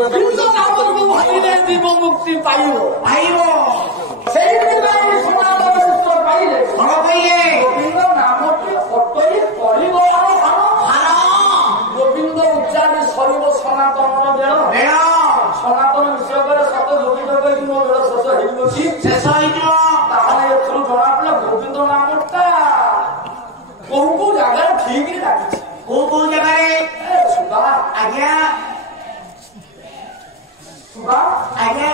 ଗୋବିନ୍ଦ ନାମକୁ ଭାବିଲେ ଜୀବ ମୁକ୍ତି ପାଇବ ସେଇଥିପାଇଁ ସନାତନ ସୂତ୍ର ପାଇଲେ ଗୋବିନ୍ଦ ନାମଟି ଅଟଇ କରିବ ଗୋବିନ୍ଦ ଉଚ୍ଚାରି ସରିବ ସନାତନର ବେଳ ସନାତନ ବିଷୟ କରେ ସତ ଯୋଗୀ ଯୋଗ ମୋ ବେଳ ଶେଷ ହେଇଯିବ କି ଶେଷ ହେଇଯିବ ତାହେଲେ ଏଥିରୁ ଜଣାପଡ଼ିଲା ଗୋବିନ୍ଦ ନାମଟା କୋଉ କୋଉ ଜାଗାରେ ଠିକ ଲାଗିଛି କୋଉ ଜାଗାରେ ସୁବା ଆଜ୍ଞା ସୁବା ଆଜ୍ଞା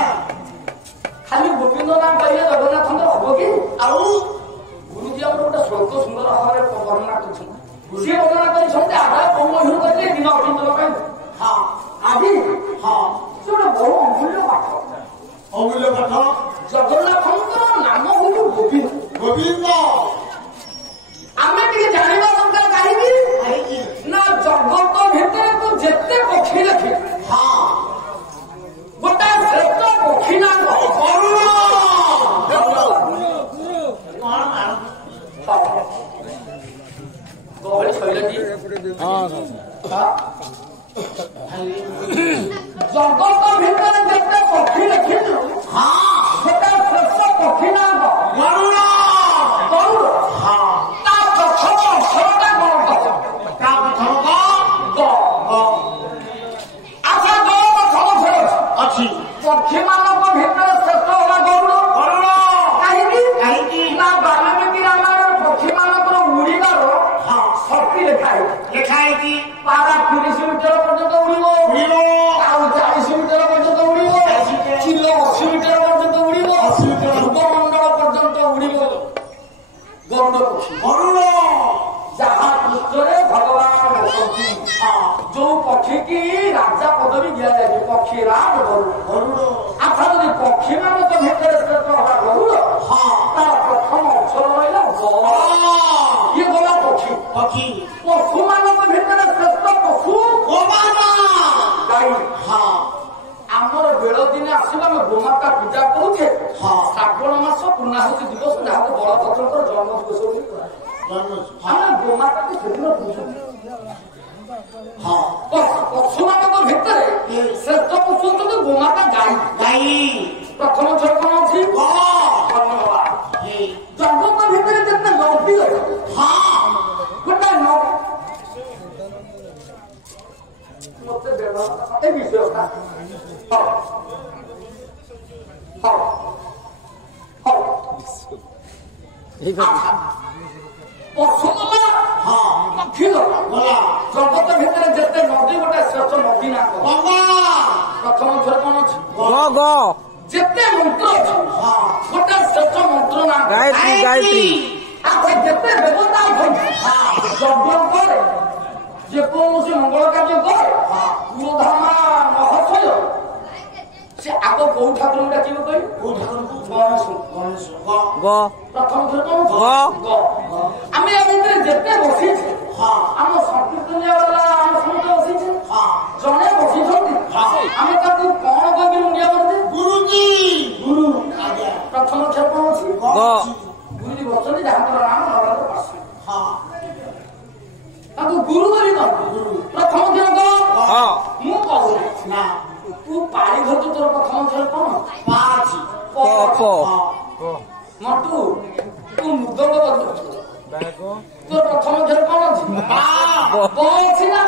ଖାଲି ଗୋବିନ୍ଦ ନାମ କହିଲେ ଜଗନ୍ନାଥଙ୍କର ହବ କି ଆଉ ଗୁରୁଜୀ ଆମର ଗୋଟେ ଶ୍ଲୋକ ସୁନ୍ଦର ଭାବରେ ବର୍ଣ୍ଣନା କରିଛନ୍ତି ସିଏ ବର୍ଣ୍ଣନା କରିଛନ୍ତି ଆଗା କୋଉ ମହିଳା କହିଲେ ଦିନ ଅବିନ୍ଦର ପାଇଁ ହଁ ଆଜି ହଁ ସେ ଗୋଟେ ବହୁ ଅମୂଲ୍ୟ ପାଠ ଜଗନ୍ନାଥଙ୍କର ନାମ ହଉଛି ଗୋବିନ୍ଦ ଆମେ ଟିକେ ଜାଣିବା ଦରକାର କାହିଁକି ନା ଜଗତ ଭିତରେ ତୁ ଯେତେ ପକ୍ଷୀ ଦେଖି ଗୋଟେ ଶ୍ରେଷ୍ଠ ପକ୍ଷୀ ନା ଗହଳି ଶୈଳଜୀ ଜଗତ ଭିତରେ ଯେତେ ପକ୍ଷୀ ଦେଖିଛୁ ସେଟା ଶ୍ରେଷ୍ଠ ପକ୍ଷୀ ନା ଗରୁଡ଼ ତା ପ୍ରଥମ ଅକ୍ଷରଟା କଣ ତା ପ୍ରଥମ ଆଚ୍ଛା ପ୍ରଥମ ଅକ୍ଷର ଅଛି ପକ୍ଷୀ ମାନଙ୍କ ଭିତରେ ଶ୍ରେଷ୍ଠ ହେଲା ଗରୁଡ଼ କାହିଁକି ନା ବାଲ୍ମୀକି ରାମାୟଣରେ ପକ୍ଷୀ ମାନଙ୍କର ଉଡ଼ିବାର ଶକ୍ତି ଲେଖା ହେଇଛି ପାରା 30 ମିଟର ପର୍ଯ୍ୟନ୍ତ ଉଡ଼ିବ ଆଉ 40 ମିଟର ପର୍ଯ୍ୟନ୍ତ ଉଡ଼ିବ ଚିଲ 80 ମିଟର ପର୍ଯ୍ୟନ୍ତ ଉଡ଼ିବ ଧ୍ରୁବମଣ୍ଡଳ ପର୍ଯ୍ୟନ୍ତ ଉଡ଼ିବ ଗରୁଡ଼ ପକ୍ଷୀ ଯାହା ପୃଷ୍ଠରେ ଭଗବାନ ବସନ୍ତି ଯୋଉ ପକ୍ଷୀ କି ରାଜା ପଦବୀ ଦିଆଯାଇଛି ପକ୍ଷୀ ରାମ ଗରୁଡ଼ ଆଚ୍ଛା ଯଦି ପକ୍ଷୀ ମାନଙ୍କ ଭିତରେ ଶ୍ରେଷ୍ଠ ହବା ଗରୁଡ଼ ତାର ପ୍ରଥମ ଅକ୍ଷର ରହିଲା ଇଏ ଗଲା ପକ୍ଷୀ ପଶୁ ମାନଙ୍କ ଭିତରେ ଶ୍ରେଷ୍ଠ ପଶୁ ଗାଈ ଆମର ବେଳ ଦିନେ ଆସିବ ଆମେ ଗୋମାତା ପୂଜା କରୁଛେ ଶ୍ରାବଣ ମାସ ପୂର୍ଣ୍ଣାହୁତି ଦିବସ ଯାହାକୁ ବଳଭଦ୍ରଙ୍କର ଜନ୍ମ ଦିବସ ବୋଲି ଆମେ ଗୋମାତାକୁ ସେଦିନ ପୂଜୁଛୁ ପଶୁ ମାନଙ୍କ ଭିତରେ ଶ୍ରେଷ୍ଠ ପଶୁ ହଉଛନ୍ତି ଗୋମାତା ଗାଈ ପ୍ରଥମ ଥର କଣ ଅଛି ଜଗତ ଭିତରେ ଯେତେ ନଦୀ ଅଛି ଗୋଟେ ମତେ ଦେବ ଏ ବିଷୟଟା ଜଗତ ଭିତରେ ଯେତେ ନଦୀ ଗୋଟେ ଶ୍ରେଷ୍ଠ ନଦୀ ନା ପ୍ରଥମ ଥର କଣ ଅଛି ଯେତେ ମନ୍ତ୍ର ଅଛି ଗୋଟେ ଶ୍ରେଷ୍ଠ ମନ୍ତ୍ର ନା ଗାୟତ୍ରୀ ଯେତେ ଦେବତା ଅଛନ୍ତି ଯଜ୍ଞ କରେ ଯେକୌଣସି ମଙ୍ଗଳ କାର୍ଯ୍ୟ କରେ ପୁରୋଧାମା ମହୋତ୍ସବ ସେ ଆଗ କୋଉ ଠାକୁରଙ୍କୁ ଡାକିବ କହିବି କୋଉ ଠାକୁରଙ୍କୁ ପ୍ରଥମ ଥର ଆମେ ୟା ଭିତରେ ଯେତେ ବସିଛେ ଆମ ସଂକୀର୍ତ୍ତନ ବାଲା ଆମ ସମସ୍ତେ ବସିଛେ ଜଣେ ବସିଛନ୍ତି ଆମେ ତାକୁ କଣ କହିବି ମୁଣ୍ଡିଆ ମାରିଛେ ଗୁରୁ ପ୍ରଥମ କ୍ଷେପ ଅଛି ଗୁରୁଜୀ ବସନ୍ତି ଯାହାଙ୍କର ନାମ ନରେନ୍ଦ୍ର ପାର୍ଶ୍ୱ ତାକୁ ଗୁରୁ ବୋଲି ପ୍ରଥମ କ୍ଷେପ ମୁଁ କହୁନି ନା ତୁ ପାଣି ଧରୁଛୁ ତୋର ପ୍ରଥମ କ୍ଷେପ କଣ ମଟୁ ତୁ ମୃଦଙ୍ଗ ବଜାଉଛୁ ତୋର ପ୍ରଥମ କ୍ଷେପ କଣ ଅଛି ଅଛି ନା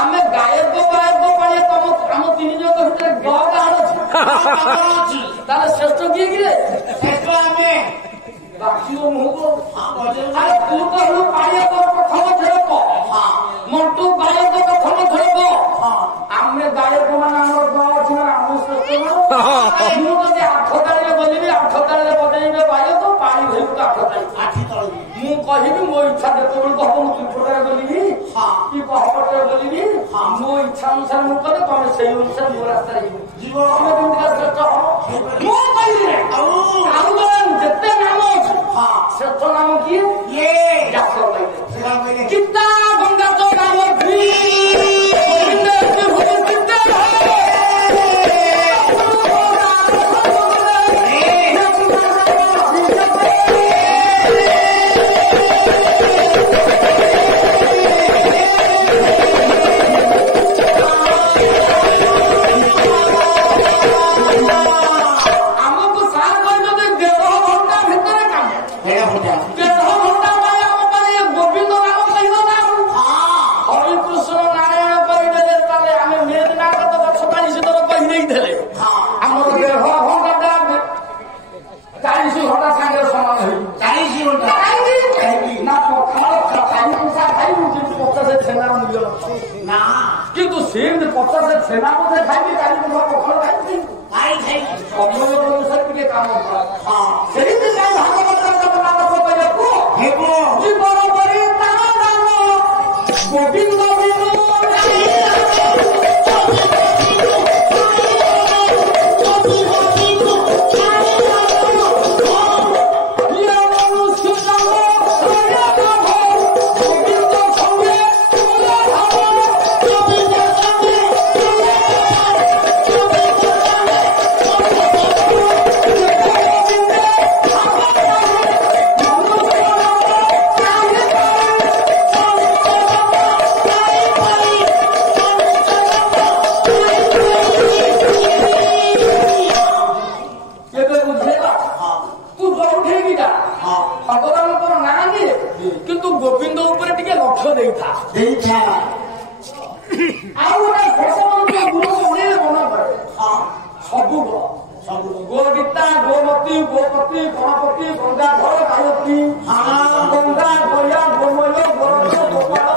ଆମେ ଗାୟକ ପାଳିଆ ଆମ 3 ଜଣଙ୍କ ଭିତରେ ଗଟା ଅଛି ତାହେଲେ ଶ୍ରେଷ୍ଠ କିଏ କିରେ ଶ୍ରେଷ୍ଠ ଆମେ ବାକି ମୁହଁକୁ ଆରେ ତୁ କହିଲୁ ପାଳିଆ ତୋର ପ୍ରଥମ କ୍ଷେପ ମଟୁ ଗାୟକ ପ୍ରଥମ କ୍ଷେପ ଆମେ ଗାୟକ ମାନେ ଆମର ଗ ଅଛି ନା ଆମ ଶ୍ରେଷ୍ଠ ମୁଁ ଯଦି 8 ତାଳିରେ ବଲିବି 8 ତାଳିରେ ବଜେଇବେ ବାୟକ ପାଣି ଧରିବୁ 8 ତାଳି ମୁଁ କହିବି ମୋ ଇଚ୍ଛା ଯେତେବେଳକୁ ହବ ମୁଁ ତ୍ରିପୁରାରେ ବୋଲିବି କି କହପଟରେ ବୋଲିବି ମୋ ଇଚ୍ଛା ଅନୁସାରେ ମୁଁ କଲେ ତମେ ସେଇ ଅନୁସାରେ ମୋ ରାସ୍ତାରେ ଯିବ ଶ୍ରେଷ୍ଠ ମୁଁ କହିବି ଯେତେ ନାମ ଅଛି ଶ୍ରେଷ୍ଠ ନାମ କିଏ ଗୀତା ଗଙ୍ଗା ତତେ ଛେନା ବୋଧେ ଖାଇବି କାଲି ପଖାଳ ଖାଇବି ସମୟ ଅନୁସାରେ ଟିକେ କାମ ସେମିତି କାଇଁ ଭାଗବତ ନାମ କହିବାକୁ ହେବ ଜୀବନ ପରି ତାର ନାମ ଗୋବିନ୍ଦ गोगीता गोमती गोपति गणपति गंगाधर गायत्री गंगा गया गोमय गोपाल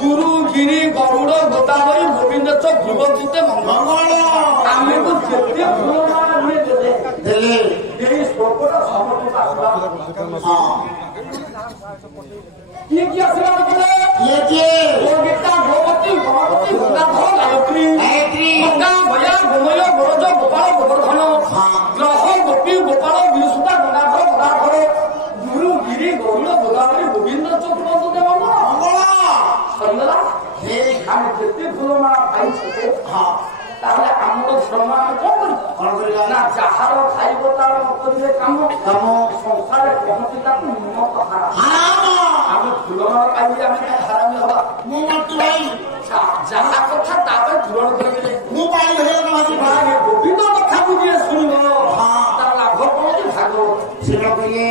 गुरु गिरी गरुड़ गोदावरी गोविंद ध्रुवते मंगल आम को जेते श्लोकटा समर्पित किए गोगीता गोमती गणपति गंगाधर गायत्री गंगा भया गोमय गोरज गोपाल गोवर्धन ग्रह गोपी गोपाल विरुसुता गंगाधर गदाधर गुरु गिरी गौर गोदावरी गोविंद ध्रुवते मंगल सरीगला आम जेते फुलमाला पाई ताहले आमर श्रम आम कौन ना जार खाइब तार नकरे काम संसार पहुंची उन्नत हारा आम फुलमाला पाई आम हारामी हवा जहा कथा तापर पूरण करेंगे गोविंद कथा बुझे शुणव तार लाभ कौन भागवत सेवा करिए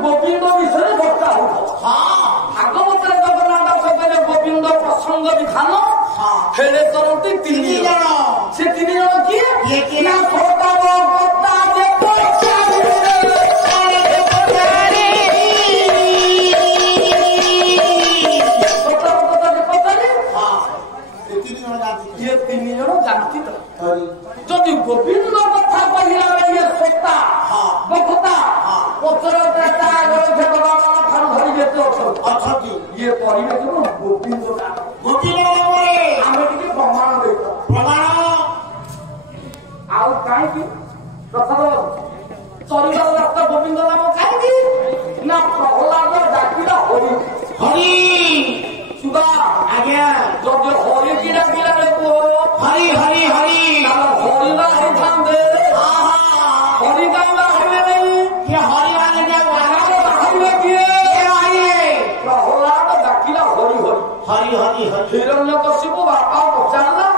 गोविंद विषय बर्ता भागवत जगन्नाथ गोविंद प्रसंग विधान खेले करती तीन जन से तीन जन किए तीन जन जानती जदि गोविंद कथा कहला ये सत्ता बखता पचर धरी जेते अच्छी ये परिवेश गोविंद गोविंद आम टे प्रमाण दे प्रमाण आउ कहीं प्रसाद चरित रक्त गोविंद नाम कहीं ना प्रहलाद डाकिला हरि हरि सुधा आज्ञा जब हरि की डाकिला हरि हरि हरि हरि हरि गाइबा हरिवे नहीं हरि प्रहलाद डाकिला हरि हरि हरि हरि हिरण्यकशिपु बापा पचारला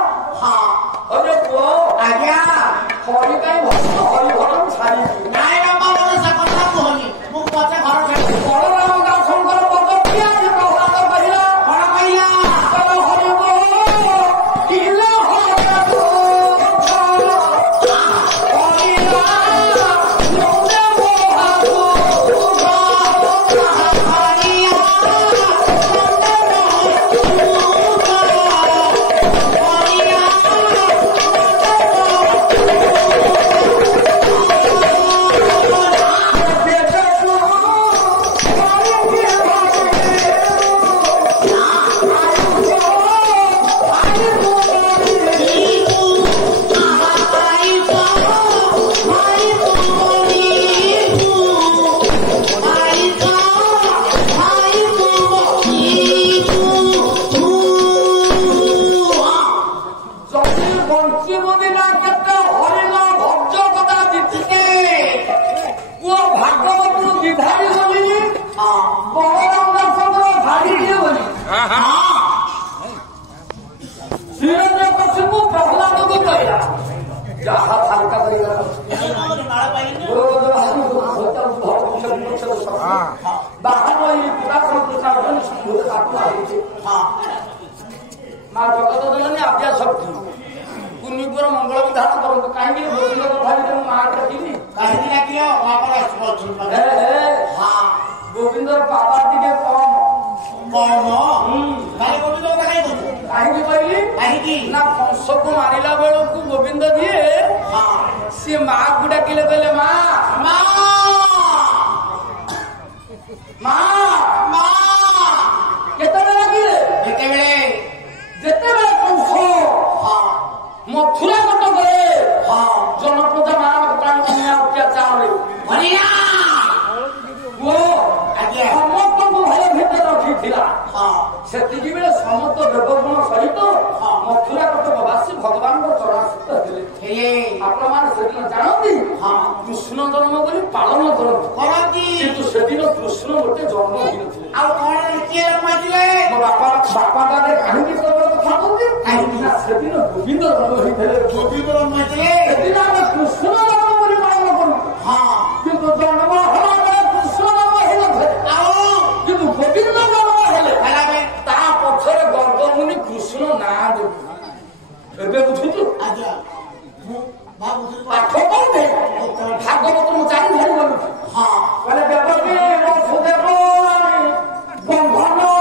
अरे पुओ आज्ञा हरि कहीं भक्त हरि भजन छाड़ी नाय राम से कथा कहनी मु पचा घर छाड़ी बलराम दर्शन कर पद किया जे प्रहलाद कहिला कण कहिला चलो हरि बोल किला ବୁଦ୍ଧିନା କେତେ ହରିଣ ଭକ୍ତ କଥା ଜିତିକେ ପୁଅ ଭାଗବତରୁ ବିଧାରୀ ବୋଲି ବଳରାମ ଦାସଙ୍କର ଭାଡ଼ି ଦିଏ ବୋଲି ଶ୍ରୀରଞ୍ଜ କଶ୍ୟପ ପ୍ରହ୍ଲାଦକୁ କହିଲା ଯାହା ହାଲକା କରିବା ବାହାର ଏଇ ପୁରାତନ ପ୍ରସାରଣ ସମ୍ଭୂତ ତାକୁ ଆସିଛି ମା ଜଗତ ଜନନୀ ଆଦ୍ୟା ଶକ୍ତି କୁନିପୁର ମଙ୍ଗଳ ବିଧାନ କରନ୍ତୁ କାହିଁକି ଗୋବିନ୍ଦ କଥା ଭିତରେ ମୁଁ ମା ଡାକିବି କାହିଁକି ଡାକିବ ଗୋବିନ୍ଦର ପାପା ଟିକେ କମ କାହିଁକି କହିଲି କାହିଁକି ନା କଂସକୁ ମାରିଲା ବେଳକୁ ଗୋବିନ୍ଦ ଯିଏ ସିଏ ମାକୁ ଡାକିଲେ କହିଲେ ମା ମା ମା ମା କେତେବେଳେ ଡାକିଲେ ଯେତେବେଳେ କଂସ ମଥୁରା କଟକରେ ଜନପ୍ରଜା ମାନଙ୍କ ପ୍ରାଣ ଅତ୍ୟାଚାରରେ ସମସ୍ତଙ୍କୁ ଭୟ ଭିତରେ ରଖିଥିଲା ସେତିକି ବେଳେ ସମସ୍ତ ଦେବଗୁଣ ସହିତ ମଥୁରା କଟକବାସୀ ଭଗବାନଙ୍କ ଚରଣାସ୍ଥିତ ହେଲେ ଆପଣମାନେ ସେଦିନ ଜାଣନ୍ତି କୃଷ୍ଣ ଜନ୍ମ ବୋଲି ପାଳନ କରନ୍ତି କିନ୍ତୁ ସେଦିନ କୃଷ୍ଣ ଗୋଟେ ଜନ୍ମ ହୋଇନଥିଲେ ଆଉ କଣ କିଏ ମାଗିଲେ ମୋ ବାପା କାହିଁକି କଥା କହୁଛି କାହିଁକି ନା ସେଦିନ ଗୋବିନ୍ଦ ଜନ୍ମ ହୋଇଥିଲେ ଗୋବିନ୍ଦ ଜନ୍ମ ହୋଇଥିଲେ ସେଦିନ ଆମେ କୃଷ୍ଣ ଜନ୍ମ ବୋଲି ପାଳନ କରୁ କିନ୍ତୁ ଜନ୍ମ ହେବା ବେଳେ କୃଷ୍ଣ ଜନ୍ମ ହୋଇନଥିଲେ କିନ୍ତୁ ଗୋବିନ୍ଦ ଜନ୍ମ ହେଲେ ତା ପଛରେ ଗର୍ଗମୁନି କୃଷ୍ଣ ନାଁ ଦେବୁ ଏବେ ବୁଝୁଛୁ ପାଠ କହୁଛେ ଭାଗବତ ମୁଁ ଚାରି ଧରି ବୋଲୁଛି କହିଲେ ଦେବକୀ ବସୁଦେବ ବନ୍ଧନ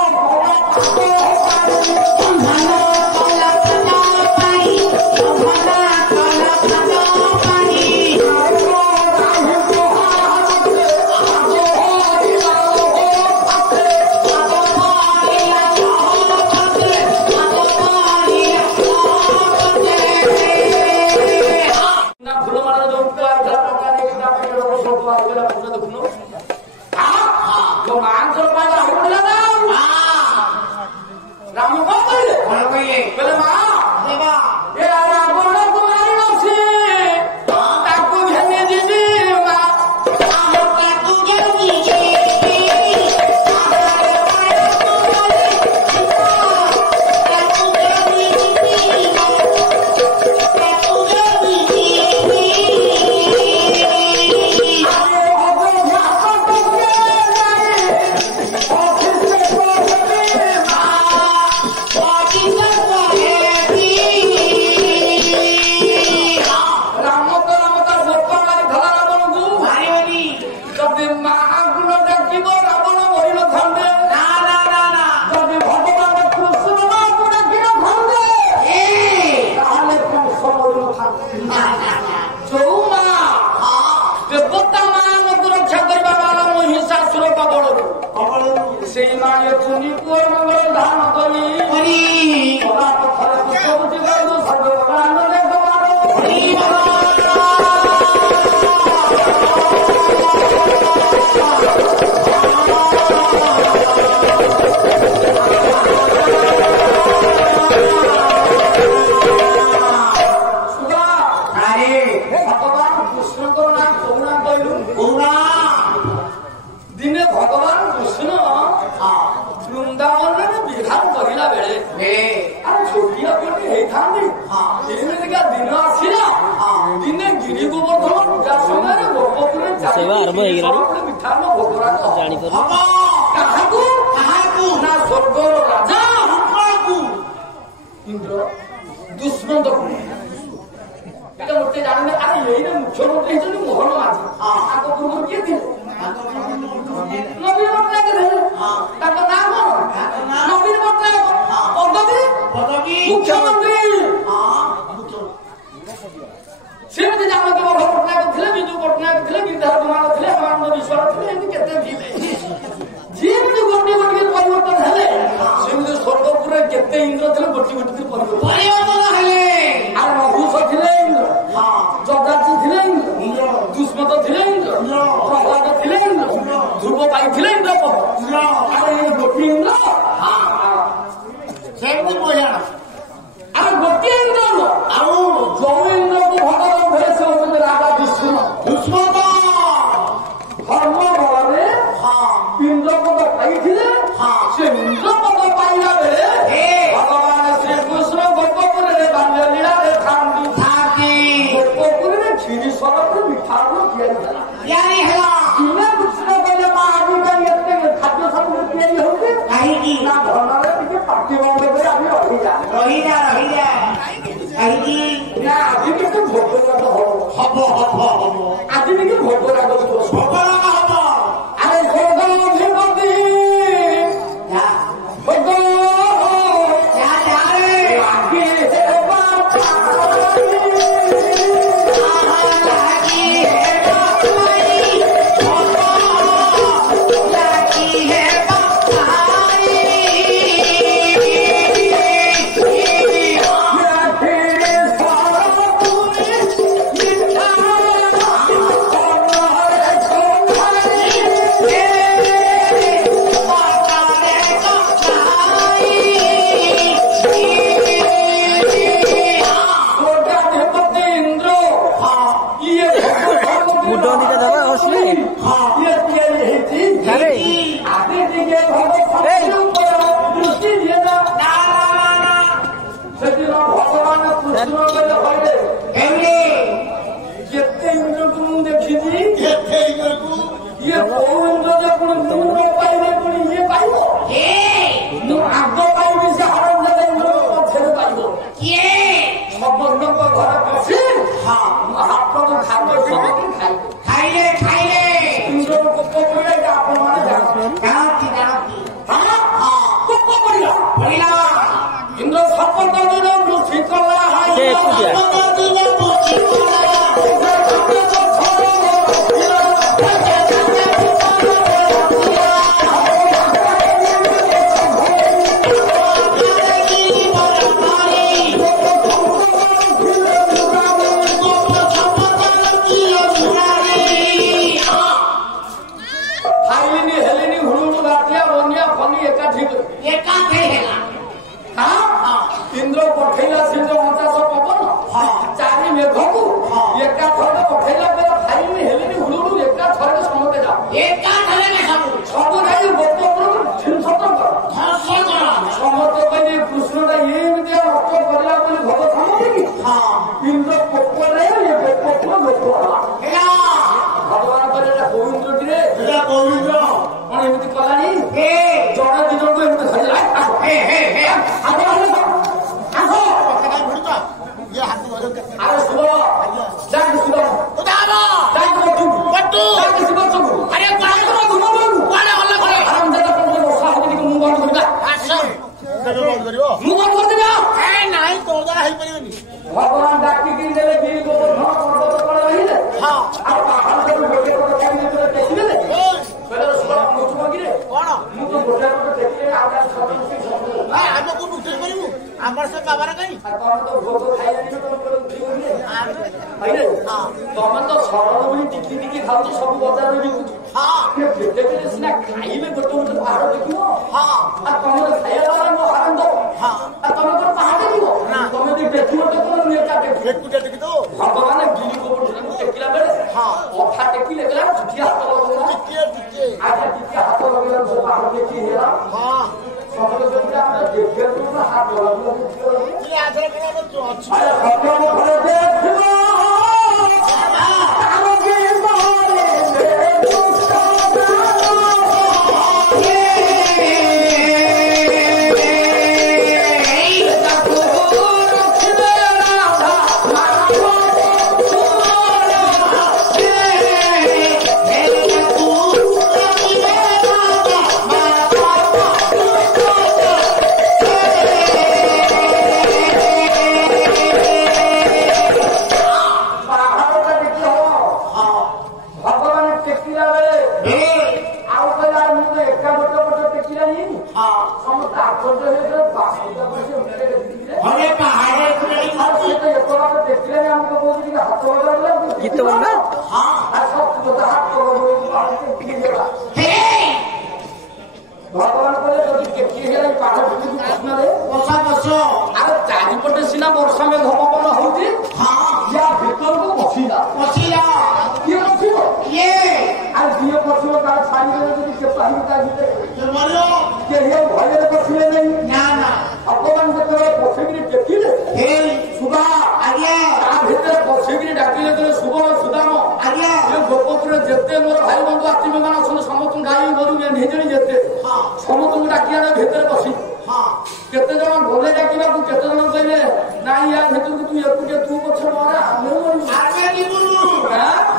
ଆଜି ଟିକେ ଭୋଗରାଗ ହବ ଆଜି ଟିକେ ଭୋଗରାଗ ହବ ଆରେ ଭୋଗପତି भगवान डाकी देले गिरी गोबर रही आमर से बाबा कहीं तमे तो सरल बोली टिकी टिकी खाऊ सब बजार में सिना खाइले गोटे गोटे पहाड़ देखियो तमे तो खाइला मो आनंद तमे तो पहाड़ देखियो तमे तो देखियो तो कोन नेता देखियो तो भगवान गिरी गोबर टेकिला बेले अठा टेकिले गेला टिकी हाथ लगो आज टिकी हाथ लगेला सब पहाड़ देखि हेला समझ जब आप देखिए तो हाथ लगो ये आधे कला तो अच्छा अरे भगवान करे देखो भगवान चारिपटे सीना वर्षा में धमपन होती या भीतर को बसीला किए बसिब ये आज दिए बसिब तार छाड़ी के भय बसिले नहीं ना ना भगवान बसिक देखिले सुधा आज्ञा भितर बसिक डाकिले शुभ सुदाम आज्ञा गोपपुर जिते मोर भाई बंधु आत्मीय मान समस्त गाई गोरु निजे जिते समस्त डाकिया भितर बसी केते जण बोले डाकिबा को केते जण कहले नाही या भीतर तू एकुटे तू पछ मारा आमे नी बोलू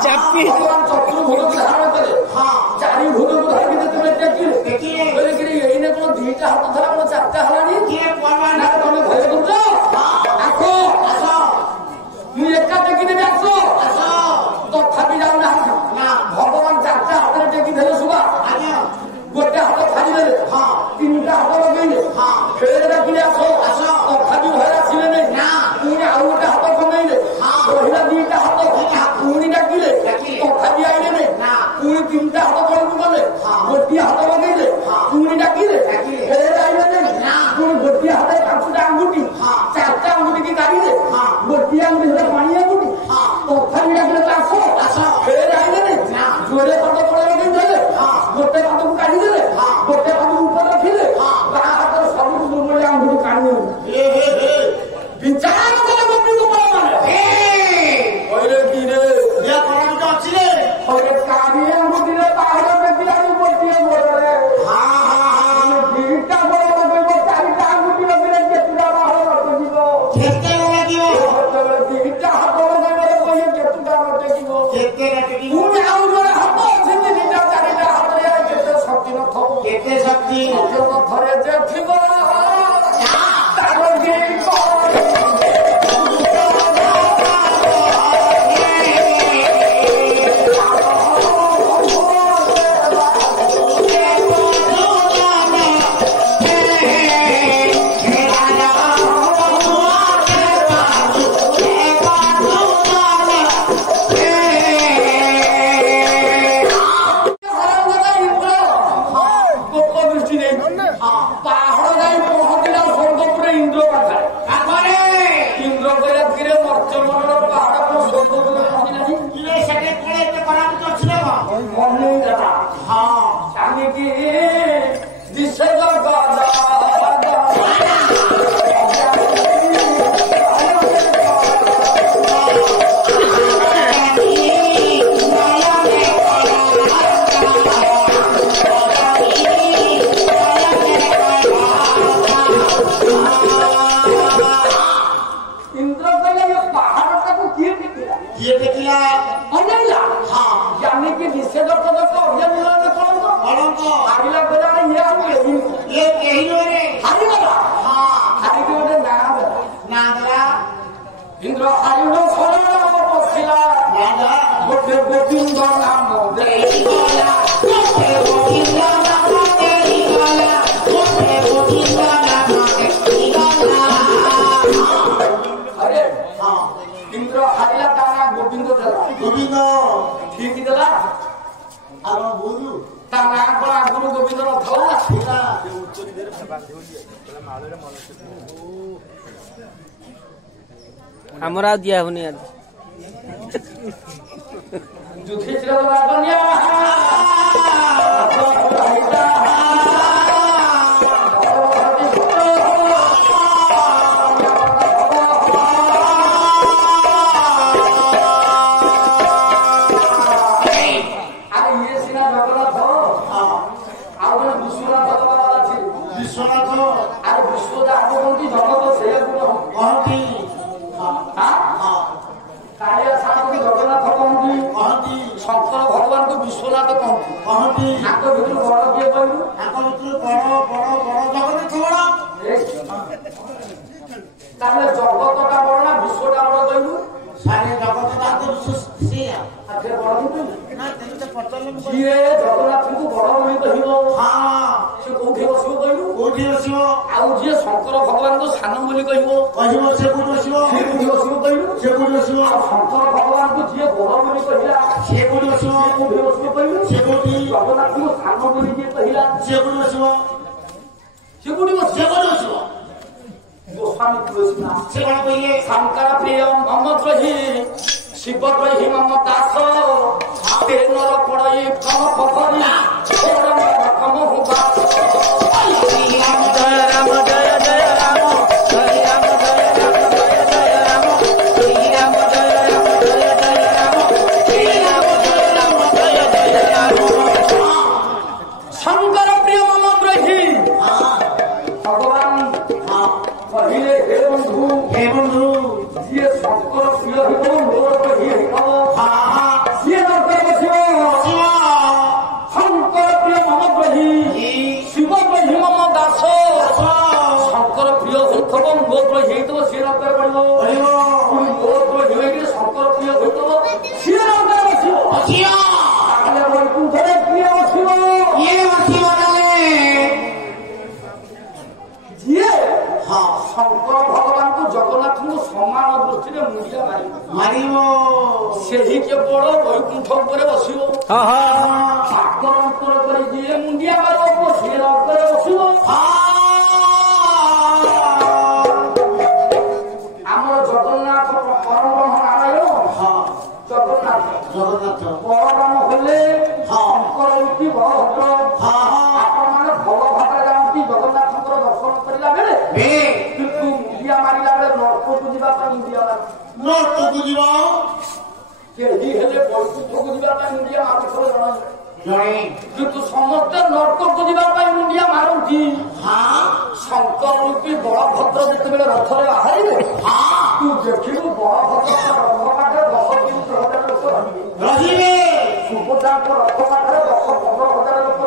चापी भगवान चतुर भोग धारण करे हां चारि भोग को धारण देते देखिए बोले कि एइने तो दुईटा हाथ धरा को चारटा हलानी के परवा ना तमे भय करछो आको आसो मु एका टेकी देबे आसो तो खाबी जाऊ ना भगवान चारटा हाथ टेकी देले सुबा आज्ञा गोटे हाथ खाली देले हां तीनटा हाथ लगेले हां फेर डाकिले आसो तो खाबी भय आसीले नै ना पुणी आउ गोटे हाथ कमेइले हां पहिला दुईटा हाथ पुणी डाकिले तो खाबी आइले नै ना पुणी तीनटा हाथ तळକୁ गले गोटे हाथ लगेले पुणी डाकिले फेर आइले नै ना पुणी गोटे हाथ पांचटा अंगुठी चारटा अंगुठी की काढिले गोटे अंगुठी से पानी अंगुठी तो खाबी डाकिले आसो फेर आइले नै ना जोरे हाथ तळे लगेले गोटे हाथ को काढी देले गोटे हाथ ऊपर रखिले बा हाथ सब दुर्बल अंगुठी काढी विचार करे गोपी को माने ओरे की रे ये कोन का अछि रे ओरे काढी अंगुठी रे बाहर में दिलानी पड़ती मोरे हां बीटा बोले को चारिटा अंगुठी लगले केतुडा बाहर रख दिबो केते लागियो बीटा हाथ लगले को ये केतुडा रख दिबो केते रख दिबो पुणे आउ जोरे हाथ सिने बीटा चारिटा हाथ रे केते शक्ति न थो केते शक्ति जो घरे जे थिबो तारो जे हमरा दिया होने आज जुधिष्ठिर बादनिया शंकर भगवान को विश्वनाथ कहती आग भर बड़ किए कहलु आग भर बड़ जगन्नाथ बड़ जगतटा बड़ ना विश्वटा बड़ कहलु सारे जगतटा तो विश्व से आखिर बड़ ना तेरे पचल ये जगन्नाथ को बड़ बोली कहिबो हां से कोठी बसिबो कहलु कोठी बसिबो आउ जे शंकर भगवान को सान बोली कहिबो से कोठी बसिबो से कोठी बसिबो कहलु से कोठी बसिबो शंकर भगवान को जे बड़ बोली कहिला से कोठी बसिबो कहलु से कोठी जगन्नाथ को सान बोली जे कहिला से कोठी बसिबो से कोठी बसिबो गोस्वामी तुलसीदास से कौन कहिए शंकर प्रिय मम रही शिव रही मम दास ते नर पड़ई कम पकड़ी छोड़ कम हुआ जय राम जय राम जय जय राम जय राम जय राम जय जय राम श्री राम जय राम जय जय राम श्री राम जय राम जय जय राम शंकर प्रिय मम रही भगवान କରିବ ଶଙ୍କର ପ୍ରିୟ ହୋଇଥିବ ସିଏ ବସିବ ତାହେଲେ ବୈକୁଣ୍ଠରେ କିଏ ବସିବ ଯିଏ ଶଙ୍କର ଭଗବାନଙ୍କୁ ଜଗନ୍ନାଥଙ୍କୁ ସମାନ ଦୃଷ୍ଟିରେ ମୁଣ୍ଡିଆ ମାରିବ ସେହି କେବଳ ବୈକୁଣ୍ଠ ଉପରେ ବସିବ ଠାକୁର ଅନ୍ତର କରି ଯିଏ ମୁଣ୍ଡିଆ ମାରିବ ସିଏ ଅନ୍ତରେ ବସିବ ଆମର ଜଗନ୍ନାଥ ପରମ ନାରାୟଣ ଜଗନ୍ନାଥ ବଳରାମ ହେଲେ ଶଙ୍କର ରୂପୀ ବଳଭଦ୍ର ଆପଣମାନେ ଭଲ ଭାବରେ ଯାଆନ୍ତି ଜଗନ୍ନାଥଙ୍କର ଦର୍ଶନ କରିଲା ବେଳେ କିନ୍ତୁ ମୁଣ୍ଡିଆ ମାରିଲା ବେଳେ ନର୍କକୁ ଯିବା ପାଇଁ ମୁଣ୍ଡିଆ ନର୍କକୁ ଯିବ କେହି ହେଲେ ବୈକୁଣ୍ଠକୁ ଯିବା ପାଇଁ ମୁଣ୍ଡିଆ ମାରୁଥରେ ଜଣେ କିନ୍ତୁ ସମସ୍ତେ ନର୍କକୁ ଯିବା ପାଇଁ ମୁଣ୍ଡିଆ ମାରନ୍ତି ଶଙ୍କର ରୂପୀ ବଳଭଦ୍ର ଯେତେବେଳେ ରଥରେ ବାହାରିବେ ତୁ ଦେଖିବୁ ବଳଭଦ୍ର ରଥ ପାଖରେ 10-15,000 ଲୋକ ରହିବେ ସୁଭଦ୍ରାଙ୍କ ରଥ ପାଖରେ 10-15,000 ଲୋକ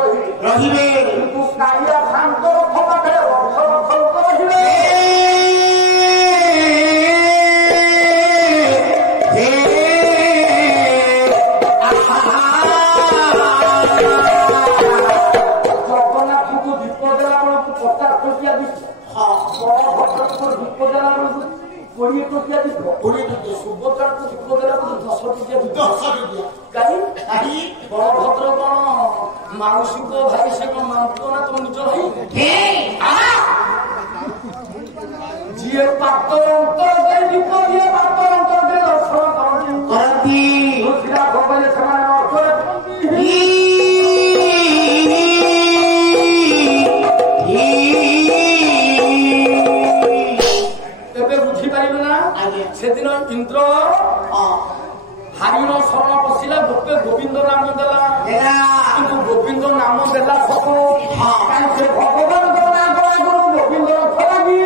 ରହିବେ କିନ୍ତୁ କାଳିଆ ଭାଇଙ୍କ ରଥ ପାଖରେ ଲକ୍ଷ ଲକ୍ଷ ଲୋକ ରହିବେ ଜଗନ୍ନାଥଙ୍କୁ ଦୀପ ଦେଲା ବେଳକୁ 50 ଟଙ୍କିଆ ଦୀପ ବଳଭଦ୍ରଙ୍କୁ ଦୀପ ଦେଲା ବେଳକୁ 20 ଟଙ୍କିଆ ଦୀପ ସୁଭଦ୍ରାଙ୍କୁ ଦୀପ ଦେଲା ବେଳକୁ 10 ଟଙ୍କିଆ ଦୀପ କାହିଁ ବଳଭଦ୍ର କଣ ମାଉସୀଙ୍କ ଭାଇ ସେ କଣ ମାଉସ ନା ତମ ନିଜ ଭାଇ ଯିଏ ପାତର ଅନ୍ତର ଦେଇ ଦୀପ ଯିଏ ପାତର ଅନ୍ତର ଦେଇ ଦର୍ଶନ କରନ୍ତି ସେଟା କହିଲେ ସେମାନେ ଅର୍ଥରେ ଏବେ ବୁଝିପାରିବେ ନା ସେଦିନ ଇନ୍ଦ୍ର ହାରିଣ ଶରଣ ପଶିଲା ଗୋପେ ଗୋବିନ୍ଦ ନାମ ଦେଲା କିନ୍ତୁ ଗୋବିନ୍ଦ ନାମ ଦେଲା ସବୁ ସେ ଭଗବାନଙ୍କ ନାଁ ଆଗରୁ ଗୋବିନ୍ଦ ରଥ ଲାଗି